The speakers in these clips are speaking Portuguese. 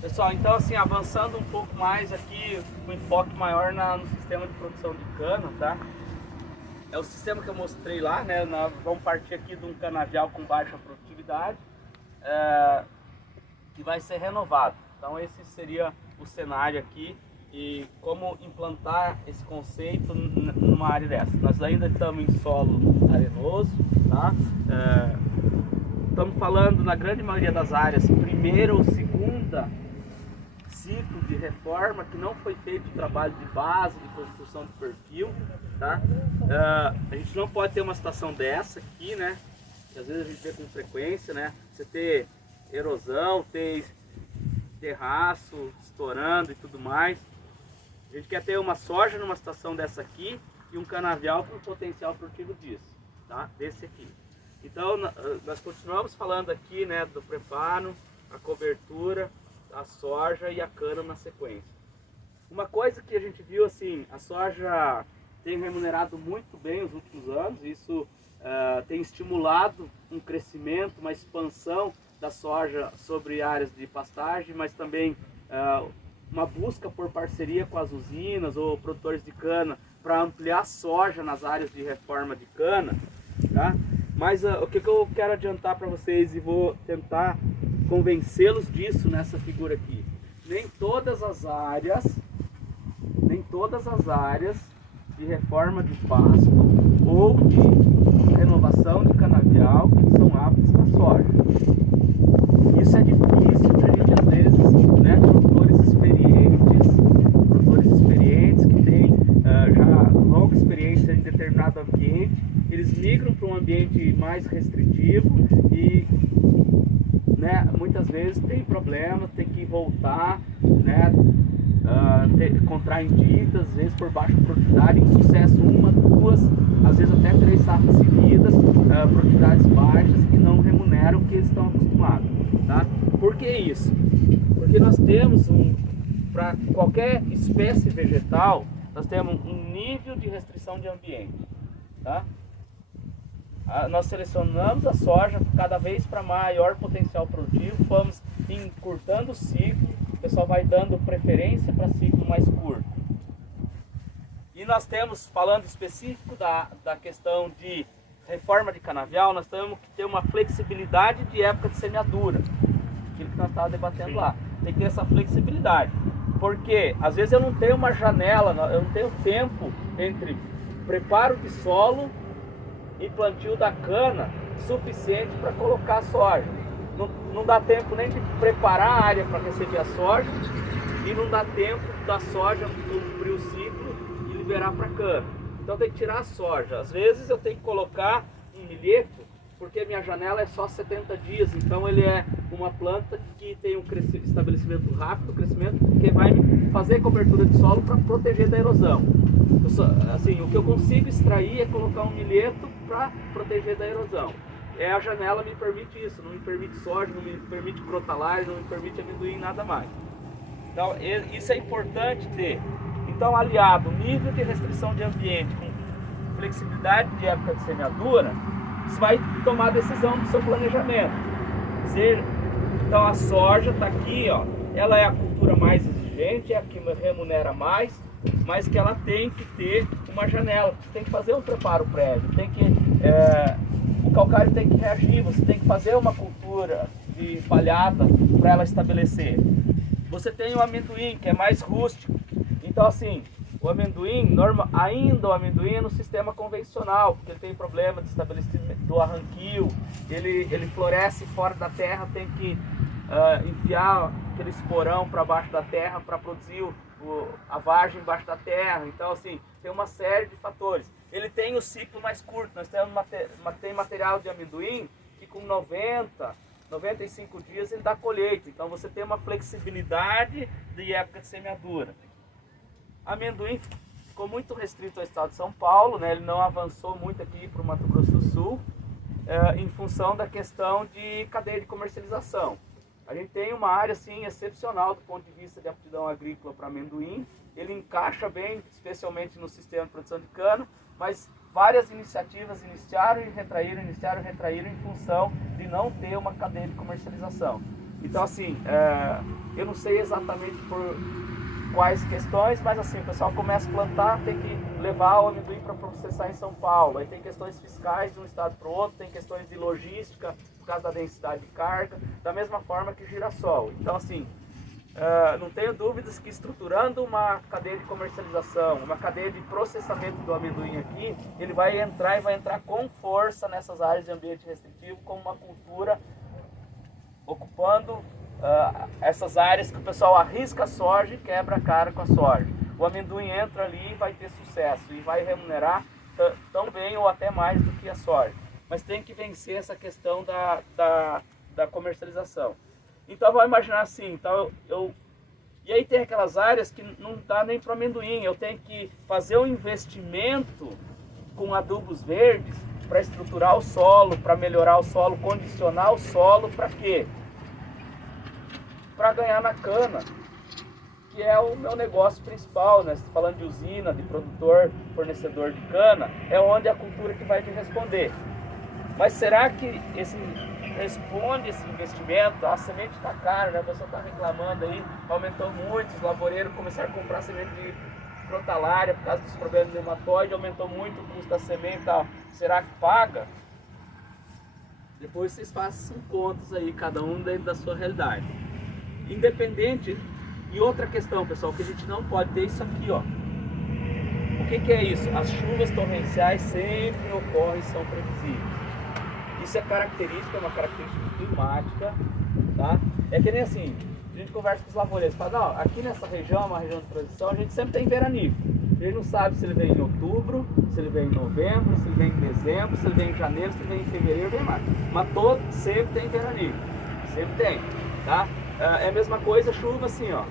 Pessoal, então assim, avançando um pouco mais aqui, com enfoque maior no sistema de produção de cana, tá? É o sistema que eu mostrei lá, né? Nós vamos partir aqui de um canavial com baixa produtividade, que vai ser renovado. Então esse seria o cenário aqui e como implantar esse conceito numa área dessa. Nós ainda estamos em solo arenoso, tá? Estamos falando na grande maioria das áreas, primeira ou segunda ciclo de reforma, que não foi feito trabalho de base, de construção de perfil, tá? A gente não pode ter uma situação dessa aqui, né? Que às vezes a gente vê com frequência, né? Você ter erosão, ter terraço estourando e tudo mais. A gente quer ter uma soja numa situação dessa aqui e um canavial com potencial produtivo disso, tá? Desse aqui. Então nós continuamos falando aqui, né, do preparo, a cobertura, a soja e a cana na sequência. Uma coisa que a gente viu assim, a soja tem remunerado muito bem nos últimos anos, isso tem estimulado um crescimento, uma expansão da soja sobre áreas de pastagem, mas também uma busca por parceria com as usinas ou produtores de cana para ampliar a soja nas áreas de reforma de cana, tá? Mas o que eu quero adiantar para vocês e vou tentar convencê-los disso nessa figura aqui. Nem todas as áreas de reforma de pasto ou de renovação de canavial são aptas para soja. Isso é difícil para a gente às vezes, né, produtores experientes que têm já longa experiência em determinado ambiente, eles migram para um ambiente mais restritivo e, né, muitas vezes tem problema, tem que voltar, né, contraem dívidas, às vezes por baixa produtividade, insucesso uma, duas, às vezes até 3 safras seguidas, produtividades baixas que não remuneram o que eles estão acostumados, tá? Por que isso? Porque nós temos para qualquer espécie vegetal, nós temos um nível de restrição de ambiente, tá? Nós selecionamos a soja cada vez para maior potencial produtivo, vamos encurtando o ciclo, o pessoal vai dando preferência para ciclo mais curto. E nós temos, falando específico da questão de reforma de canavial, nós temos que ter uma flexibilidade de época de semeadura, aquilo que nós estávamos debatendo lá. Tem que ter essa flexibilidade, porque às vezes eu não tenho uma janela, eu não tenho tempo entre preparo de solo e plantio da cana suficiente para colocar a soja. Não dá tempo nem de preparar a área para receber a soja e não dá tempo da soja cumprir o ciclo e liberar para a cana. Então tem que tirar a soja. Às vezes eu tenho que colocar um milheto porque minha janela é só 70 dias, então ele é uma planta que tem um estabelecimento rápido, crescimento, que vai fazer cobertura de solo para proteger da erosão. Assim, o que eu consigo extrair é colocar um milheto para proteger da erosão. A janela me permite isso, não me permite soja, não me permite crotalagem, não me permite amendoim, nada mais. Então isso é importante ter. Então, aliado nível de restrição de ambiente com flexibilidade de época de semeadura, você vai tomar a decisão do seu planejamento. Então a soja está aqui, ó, ela é a cultura mais exigente, é a que remunera mais, mas que ela tem que ter uma janela, você tem que fazer um preparo prévio, o calcário tem que reagir, você tem que fazer uma cultura de palhada para ela estabelecer. Você tem o amendoim, que é mais rústico, então assim, o amendoim, ainda o amendoim é no sistema convencional, porque ele tem problema de estabelecimento do arranquio, ele floresce fora da terra, tem que enfiar aquele esporão para baixo da terra para produzir a vagem embaixo da terra. Então assim, tem uma série de fatores. Ele tem o ciclo mais curto, nós temos tem material de amendoim que com 95 dias ele dá colheita, então você tem uma flexibilidade de época de semeadura. Amendoim ficou muito restrito ao estado de São Paulo, né? Ele não avançou muito aqui para o Mato Grosso do Sul, em função da questão de cadeia de comercialização. A gente tem uma área assim, excepcional do ponto de vista de aptidão agrícola para amendoim, ele encaixa bem, especialmente no sistema de produção de cana, mas várias iniciativas iniciaram e retraíram em função de não ter uma cadeia de comercialização. Então assim, eu não sei exatamente por quais questões, mas assim, o pessoal começa a plantar, tem que levar o amendoim para processar em São Paulo. Aí tem questões fiscais de um estado para o outro, tem questões de logística, por causa da densidade de carga, da mesma forma que girassol. Então assim, não tenho dúvidas que estruturando uma cadeia de comercialização, uma cadeia de processamento do amendoim aqui, ele vai entrar e vai entrar com força nessas áreas de ambiente restritivo como uma cultura ocupando essas áreas que o pessoal arrisca a soja e quebra a cara com a soja. O amendoim entra ali e vai ter sucesso e vai remunerar tão bem ou até mais do que a soja. Mas tem que vencer essa questão da comercialização. Então vamos imaginar assim, então e aí tem aquelas áreas que não dá nem para amendoim, eu tenho que fazer um investimento com adubos verdes para estruturar o solo, para melhorar o solo, condicionar o solo, para quê? Para ganhar na cana, que é o meu negócio principal, né? Falando de usina, de produtor, fornecedor de cana, é onde a cultura que vai te responder. Mas será que responde esse investimento? A semente está cara, né? A pessoa está reclamando aí, aumentou muito, os lavoureiros começaram a comprar semente de crotalária por causa dos problemas de nematóide, aumentou muito o custo da semente, tá? Será que paga? Depois vocês façam contas aí, cada um dentro da sua realidade. Independente, e outra questão, pessoal, que a gente não pode ter isso aqui, ó. O que é isso? As chuvas torrenciais sempre ocorrem e são previsíveis. Isso é característica, é uma característica climática, tá? É que nem assim, a gente conversa com os lavoureiros, fala, não, aqui nessa região, uma região de transição, a gente sempre tem veranico. A gente não sabe se ele vem em outubro, se ele vem em novembro, se ele vem em dezembro, se ele vem em janeiro, se ele vem em fevereiro, vem em março. Mas todo sempre tem veranico, sempre tem, tá? É a mesma coisa, chuva assim, ó.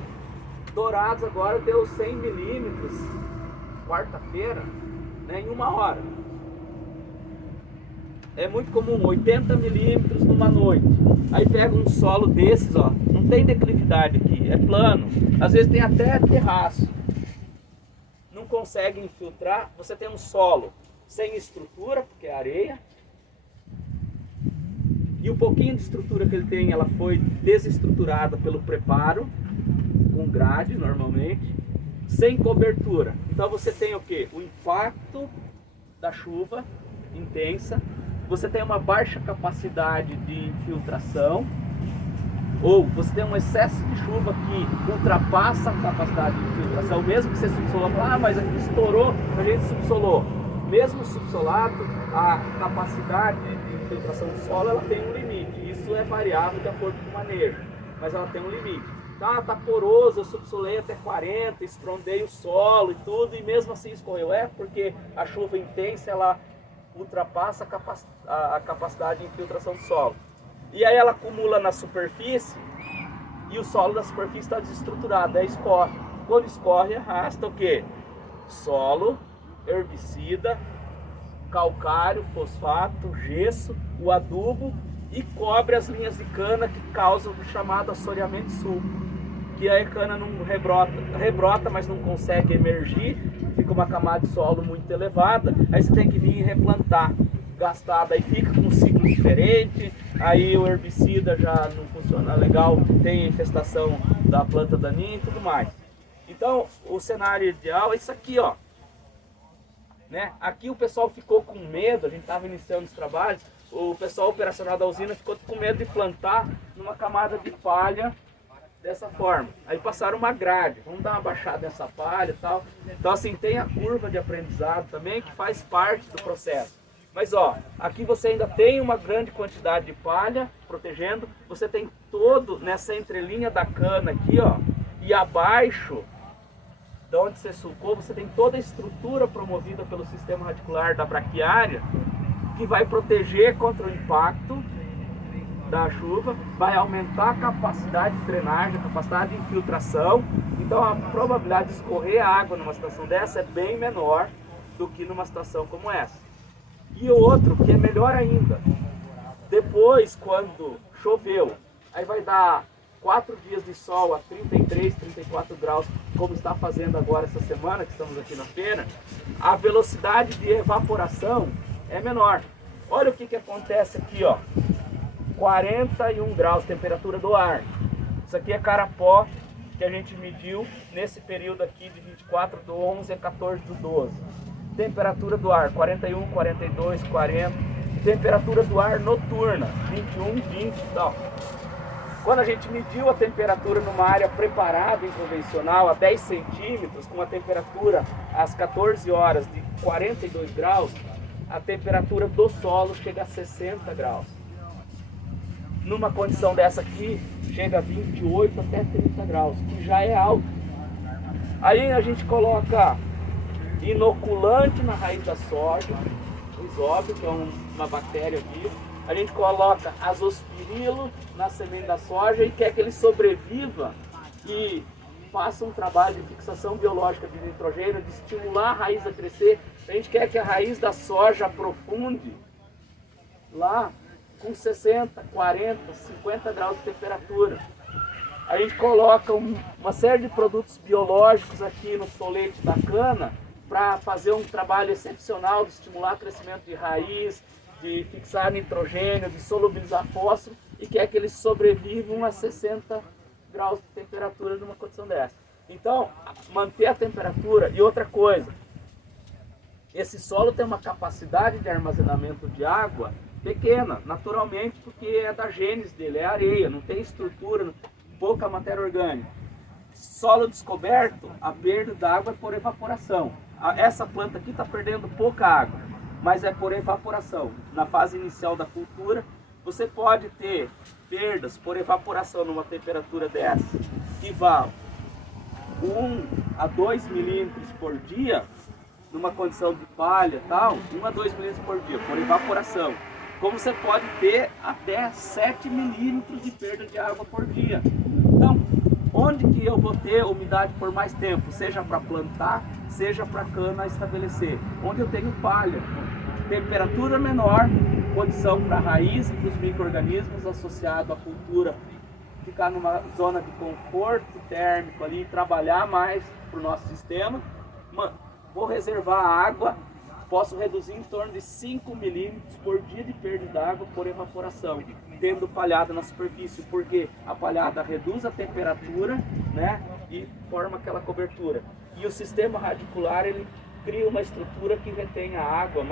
Dourados agora deu 100 milímetros, quarta-feira, né, em 1 hora. É muito comum, 80 milímetros numa noite. Aí pega um solo desses, ó, não tem declividade aqui, é plano. Às vezes tem até terraço. Não consegue infiltrar, você tem um solo sem estrutura, porque é areia. E o pouquinho de estrutura que ele tem, ela foi desestruturada pelo preparo, com grade normalmente, sem cobertura. Então você tem o que? O impacto da chuva intensa, você tem uma baixa capacidade de infiltração, ou você tem um excesso de chuva que ultrapassa a capacidade de infiltração, mesmo que você subsolou, mas aqui estourou, a gente subsolou. Mesmo subsolado, a capacidade de infiltração do solo ela tem um limite. Isso é variável de acordo com o manejo, mas ela tem um limite. Tá poroso, eu subsolei até 40, estrondei o solo e tudo, e mesmo assim escorreu. É porque a chuva intensa ela ultrapassa a capacidade de infiltração do solo. E aí ela acumula na superfície e o solo da superfície está desestruturado, aí escorre. Quando escorre, arrasta o que? Solo, herbicida, calcário, fosfato, gesso, o adubo e cobre as linhas de cana que causam o chamado assoreamento sulco. Que aí a cana não rebrota, mas não consegue emergir, fica uma camada de solo muito elevada, aí você tem que vir e replantar, gastar, daí fica com um ciclo diferente, aí o herbicida já não funciona legal, tem infestação da planta daninha e tudo mais. Então o cenário ideal é isso aqui, ó. Né? Aqui o pessoal ficou com medo, a gente estava iniciando os trabalhos, o pessoal operacional da usina ficou com medo de plantar numa camada de palha dessa forma. Aí passaram uma grade, vamos dar uma baixada nessa palha e tal. Então assim, tem a curva de aprendizado também que faz parte do processo. Mas ó, aqui você ainda tem uma grande quantidade de palha protegendo, você tem todo nessa entrelinha da cana aqui, ó, e abaixo de onde você sulcou, você tem toda a estrutura promovida pelo sistema radicular da braquiária que vai proteger contra o impacto da chuva, vai aumentar a capacidade de drenagem, a capacidade de infiltração. Então a probabilidade de escorrer água numa situação dessa é bem menor do que numa situação como essa. E outro que é melhor ainda, depois quando choveu, aí vai dar 4 dias de sol a 33, 34 graus, como está fazendo agora essa semana que estamos aqui na feira, a velocidade de evaporação é menor. Olha o que acontece aqui, ó. 41 graus, temperatura do ar. Isso aqui é Carapó, que a gente mediu nesse período aqui de 24/11 a 14/12. Temperatura do ar, 41, 42, 40. Temperatura do ar noturna, 21, 20 e tal. Quando a gente mediu a temperatura numa área preparada em convencional a 10 centímetros, com a temperatura às 14 horas de 42 graus, a temperatura do solo chega a 60 graus. Numa condição dessa aqui, chega a 28 até 30 graus, que já é alto. Aí a gente coloca inoculante na raiz da soja, risóbio, que é uma bactéria viva. A gente coloca azospirilo na semente da soja e quer que ele sobreviva e faça um trabalho de fixação biológica de nitrogênio, de estimular a raiz a crescer. A gente quer que a raiz da soja aprofunde lá com 60, 40, 50 graus de temperatura. A gente coloca uma série de produtos biológicos aqui no tolete da cana para fazer um trabalho excepcional de estimular o crescimento de raiz, de fixar nitrogênio, de solubilizar fósforo, e quer que eles sobrevivam a 60 graus de temperatura numa condição dessa. Então, manter a temperatura. E outra coisa, esse solo tem uma capacidade de armazenamento de água pequena, naturalmente, porque é da gênese dele, é areia, não tem estrutura, pouca matéria orgânica. Solo descoberto, a perda da água é por evaporação. Essa planta aqui está perdendo pouca água, mas é por evaporação. Na fase inicial da cultura, você pode ter perdas por evaporação numa temperatura dessa, que vale 1 a 2 milímetros por dia, numa condição de palha tal, 1 a 2 milímetros por dia, por evaporação. Como você pode ter até 7 milímetros de perda de água por dia. Então, onde que eu vou ter umidade por mais tempo? Seja para plantar, seja para a cana estabelecer. Onde eu tenho palha. Temperatura menor, condição para a raiz e para os micro-organismos associado à cultura ficar numa zona de conforto térmico ali, trabalhar mais para o nosso sistema. Vou reservar a água, posso reduzir em torno de 5 milímetros por dia de perda d'água por evaporação, tendo palhada na superfície, porque a palhada reduz a temperatura, né, e forma aquela cobertura. E o sistema radicular, ele cria uma estrutura que retém a água,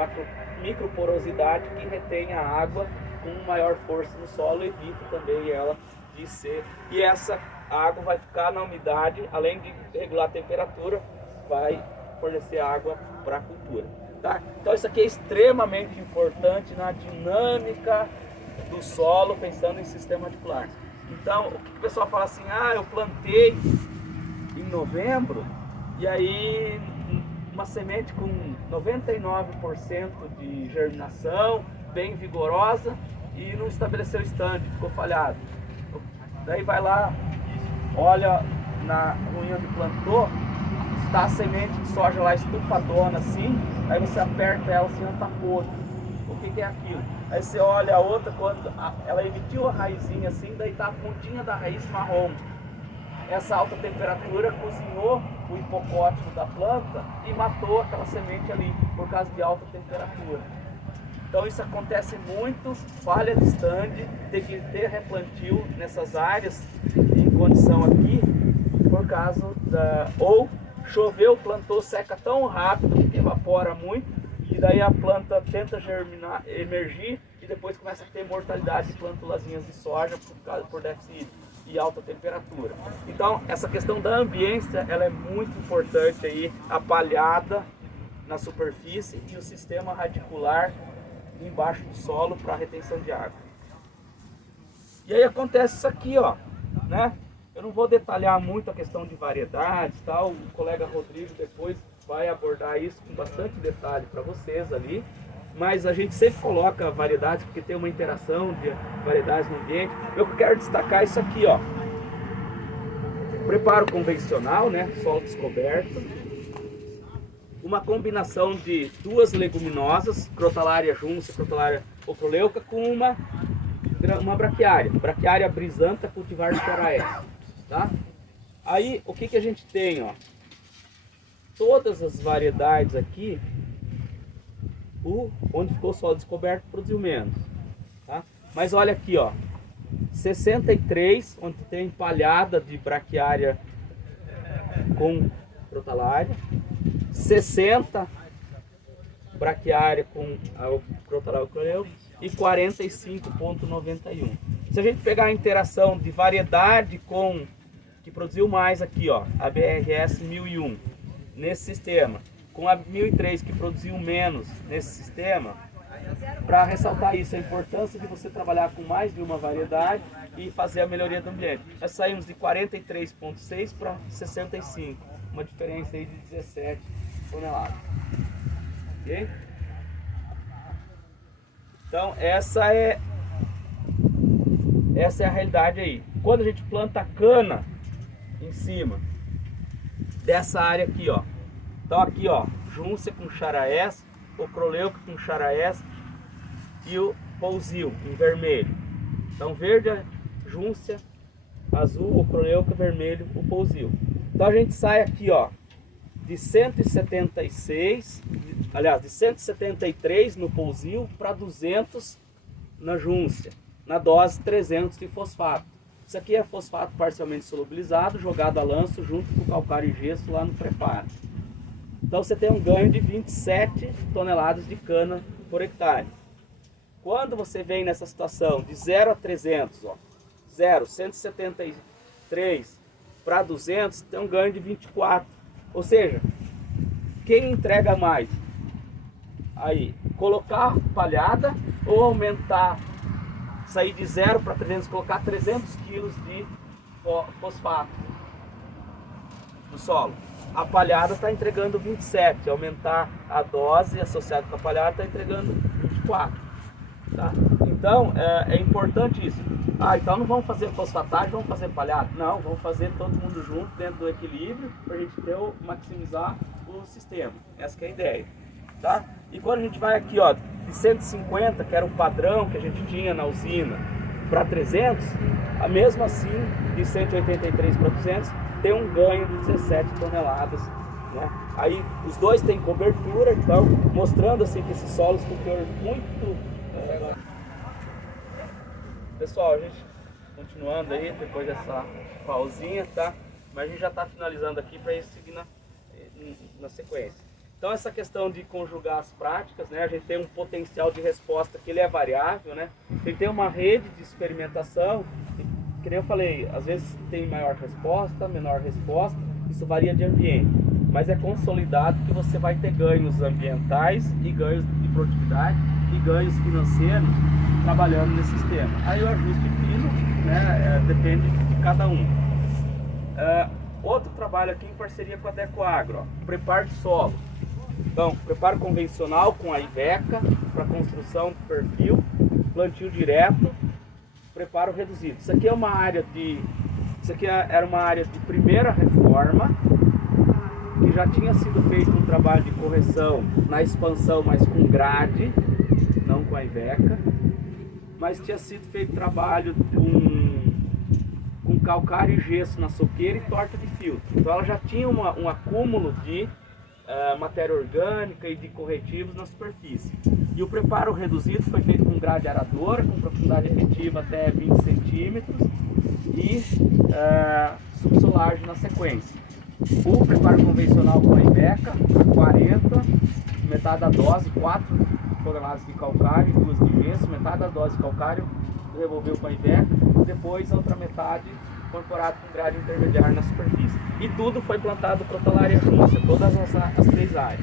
microporosidade que retém a água com maior força no solo, evita também ela de ser. E essa água vai ficar na umidade, além de regular a temperatura, vai fornecer água para a cultura. Tá? Então isso aqui é extremamente importante na dinâmica do solo, pensando em sistema radicular. Então, o que o pessoal fala assim, eu plantei em novembro, e aí uma semente com 99% de germinação, bem vigorosa, e não estabeleceu stand, ficou falhado. Daí vai lá, olha na ruinha onde plantou, está a semente de soja lá estufadona assim, aí você aperta ela assim, ela está podre. O que é aquilo? Aí você olha a outra, quando ela emitiu a raizinha assim, daí está a pontinha da raiz marrom. Essa alta temperatura cozinhou o hipocótilo da planta e matou aquela semente ali, por causa de alta temperatura. Então isso acontece muito, falha de stand, tem que ter replantio nessas áreas em condição aqui, por causa da... ou choveu, plantou, seca tão rápido que evapora muito, e daí a planta tenta germinar, emergir, e depois começa a ter mortalidade de plântulazinhas de soja por déficit e alta temperatura. Então essa questão da ambiência, ela é muito importante aí, a palhada na superfície e o sistema radicular embaixo do solo para retenção de água. E aí acontece isso aqui, ó, né? Eu não vou detalhar muito a questão de variedades, tal. O colega Rodrigo depois vai abordar isso com bastante detalhe para vocês ali. Mas a gente sempre coloca variedades porque tem uma interação de variedades no ambiente. Eu quero destacar isso aqui, ó. Preparo convencional, né? Solo descoberto. Uma combinação de duas leguminosas, Crotalária junce, Crotalária ocroleuca, com uma braquiária. Braquiária brisanta cultivar de Coraés. Tá? Aí o que a gente tem, ó? Todas as variedades aqui, onde ficou o solo descoberto produziu menos, tá? Mas olha aqui, ó, 63, onde tem palhada de braquiária com crotalária, 60 braquiária com a crotalária croneu e 45,91. Se a gente pegar a interação de variedade com que produziu mais aqui, ó, a BRS 1001 nesse sistema, com a 1003 que produziu menos nesse sistema, para ressaltar isso, a importância de você trabalhar com mais de uma variedade e fazer a melhoria do ambiente. Nós saímos de 43,6 para 65, uma diferença aí de 17 toneladas. Ok? Então essa é a realidade aí. Quando a gente planta cana em cima dessa área aqui, ó. Então aqui, ó, Júncia com Charaés, o Croleuca com Charaés e o Poussil em vermelho. Então verde a Júncia, azul o Croleuca, vermelho o Poussil. Então a gente sai aqui, ó, de 176, aliás, de 173 no Poussil para 200 na Júncia, na dose 300 de fosfato. Isso aqui é fosfato parcialmente solubilizado, jogado a lanço junto com o calcário e gesso lá no preparo. Então você tem um ganho de 27 toneladas de cana por hectare. Quando você vem nessa situação de 0 a 300, ó, 173 para 200, tem um ganho de 24. Ou seja, quem entrega mais? Aí, colocar palhada ou aumentar, sair de 0 para 300, colocar 300 kg de fosfato no solo. A palhada está entregando 27, aumentar a dose associada com a palhada está entregando 24. Tá? Então é importante isso. Então não vamos fazer fosfatagem, vamos fazer palhada? Não, vamos fazer todo mundo junto dentro do equilíbrio para a gente maximizar o sistema. Essa que é a ideia. Tá? E quando a gente vai aqui, ó, de 150, que era o padrão que a gente tinha na usina, para 300, mesmo assim, de 183 para 200, tem um ganho de 17 toneladas. Né? Aí os dois têm cobertura, então mostrando assim que esses solos com teor muito... Pessoal, a gente continuando aí, depois dessa pausinha, tá? Mas a gente já está finalizando aqui para ir seguir na sequência. Então essa questão de conjugar as práticas, né? A gente tem um potencial de resposta que ele é variável, né? A gente tem uma rede de experimentação, que nem eu falei, às vezes tem maior resposta, menor resposta, isso varia de ambiente. Mas é consolidado que você vai ter ganhos ambientais e ganhos de produtividade e ganhos financeiros trabalhando nesse sistema. Aí o ajuste fino, né, depende de cada um. Outro trabalho aqui em parceria com a Decoagro, ó, preparo de solo. Então, preparo convencional com a Iveca para construção de perfil, plantio direto, preparo reduzido. Isso aqui é uma área era uma área de primeira reforma, que já tinha sido feito um trabalho de correção na expansão, mas com grade, não com a Iveca, mas tinha sido feito trabalho com calcário e gesso na soqueira e torta de filtro. Então ela já tinha um acúmulo de matéria orgânica e de corretivos na superfície. E o preparo reduzido foi feito com grade aradora, com profundidade efetiva até 20 centímetros e subsolagem na sequência. O preparo convencional com a Iveca, 40, metade da dose, 4 toneladas de calcário e 2 de gesso, metade da dose de calcário revolveu com a Iveca, depois a outra metade incorporado com grade intermediária na superfície. E tudo foi plantado crotalária Júncia, todas as 3 áreas.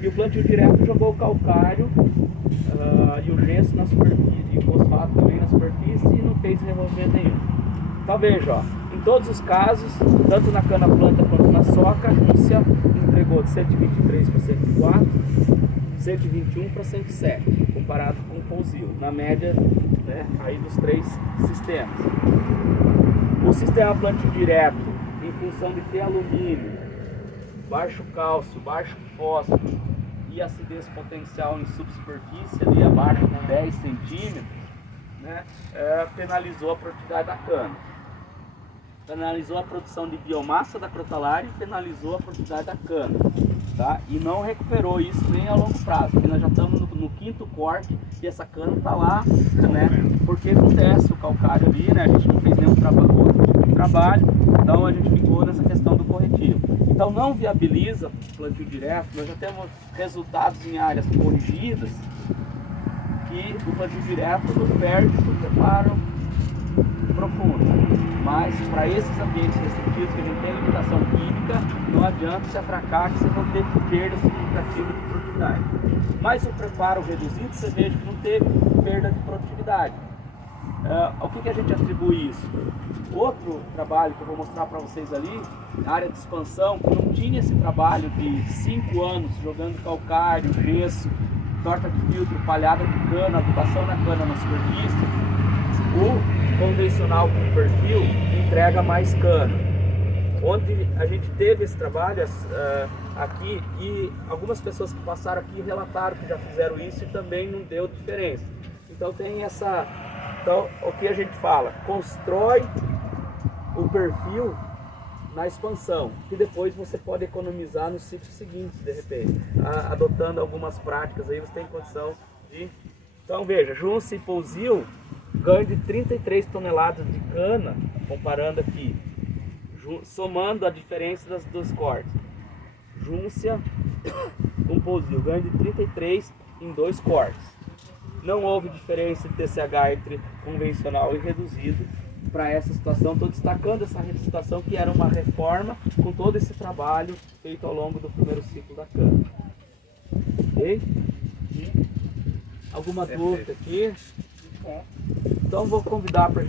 E o plantio direto jogou o calcário e o gesso na superfície, e o fosfato também na superfície, e não fez revolvimento nenhum. Então veja, ó, em todos os casos, tanto na cana planta quanto na soca, a Júcia entregou de 123 para 104, 121 para 107, comparado com o Poussil, na média, né, aí dos 3 sistemas. O sistema plantio direto, em função de ter alumínio, baixo cálcio, baixo fósforo e acidez potencial em subsuperfície, ali abaixo de 10 centímetros, né, penalizou a produtividade da cana. Penalizou a produção de biomassa da crotalária e penalizou a produtividade da cana. Tá? E não recuperou isso nem a longo prazo, porque nós já estamos no 5º corte e essa cana está lá, né? Porque acontece o calcário ali, né? A gente não fez nenhum outro tipo de trabalho, então a gente ficou nessa questão do corretivo. Então não viabiliza plantio direto. Nós já temos resultados em áreas corrigidas que o plantio direto perde por preparo profundo. Mas para esses ambientes restritivos que a gente tem limitação química, não adianta se atracar que vocês vão ter perda significativa de produtividade. Mas o preparo reduzido, você veja que não teve perda de produtividade. Ao que a gente atribui isso? Outro trabalho que eu vou mostrar para vocês ali, na área de expansão, que não tinha esse trabalho de 5 anos jogando calcário, gesso, torta de filtro, palhada de cana, adubação na cana na superfície, o convencional com perfil entrega mais cana. Onde a gente teve esse trabalho aqui, e algumas pessoas que passaram aqui relataram que já fizeram isso e também não deu diferença. Então tem essa... Então o que a gente fala? Constrói o perfil na expansão, que depois você pode economizar nos ciclos seguintes, de repente. Adotando algumas práticas aí você tem condição de... Então veja, Junce e Pouzil ganho de 33 toneladas de cana, comparando aqui, somando a diferença das duas cortes. Júncia com Pouzil, ganho de 33 em 2 cortes. Não houve diferença de TCH entre convencional e reduzido para essa situação. Estou destacando essa situação que era uma reforma com todo esse trabalho feito ao longo do primeiro ciclo da cana. Ok? Alguma dúvida aqui? Então vou convidar para